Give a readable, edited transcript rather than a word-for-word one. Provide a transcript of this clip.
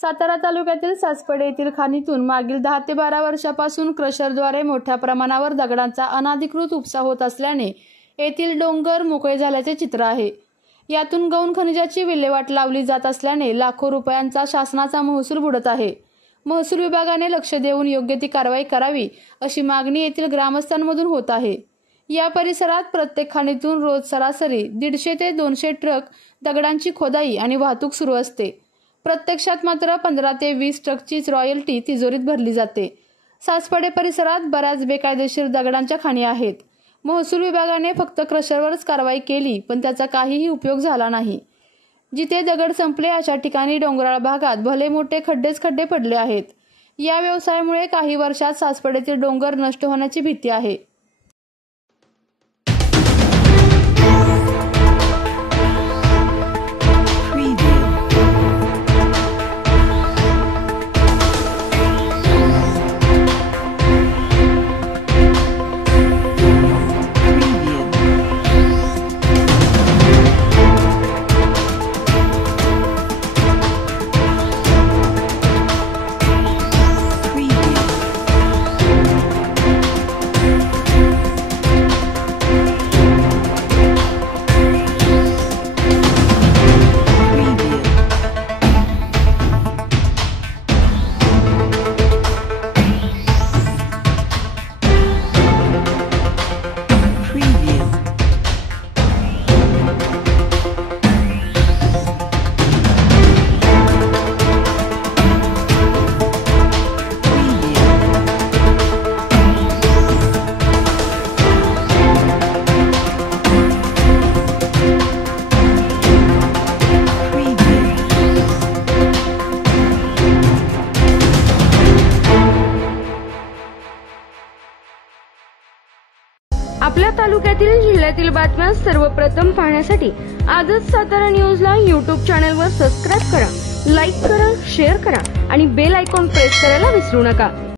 सातारा तालुक्यातील सासपडे येथील खाणीतून मागील 10 ते 12 वर्षापासून क्रशरद्वारे मोठ्या प्रमाणावर दगडांचा अनधिकृत उपसा होत असल्याने येथील डोंगर मोकळे झाल्याचे चित्र आहे। यातून गौण खनिजाची विल्हेवाट लावली जात असल्याने लाखो रुपयांचा शासनाचा महसूल बुडत आहे। महसूल विभागाने लक्ष देऊन योग्य ती कारवाई करावी अशी मागणी येथील ग्रामस्थांमधून होत आहे। या परिसरात प्रत्येक खाणीतून रोज सरासरी 150 ते 200 ट्रक दगडांची खोदाई आणि वाहतूक सुरू असते। प्रत्यक्षात मात्र 15 ते 20 ट्रकचीच रॉयल्टी तिजोरीत भरली जाते। सासपडे परिसरात बऱ्याच बेकायदेशीर दगडांच्या खाणी आहेत। महसूल विभागाने फक्त क्रशरवरच कारवाई केली पण त्याचा काहीही उपयोग झाला नाही। जिथे दगड संपले अशा ठिकाणी डोंगराळ भागात भले मोठे खड्डे पडले आहेत। या व्यवसायामुळे काही वर्षात सासपडेतील डोंगर नष्ट होण्याची भीती आहे। आपल्या तालुक्यातील जिल्ह्यातील बातम्या सर्वप्रथम पाहण्यासाठी आजच सातारा न्यूजला YouTube चॅनलवर सबस्क्राइब करा, लाईक करा, शेअर करा आणि बेल आयकॉन प्रेस करायला विसरू नका।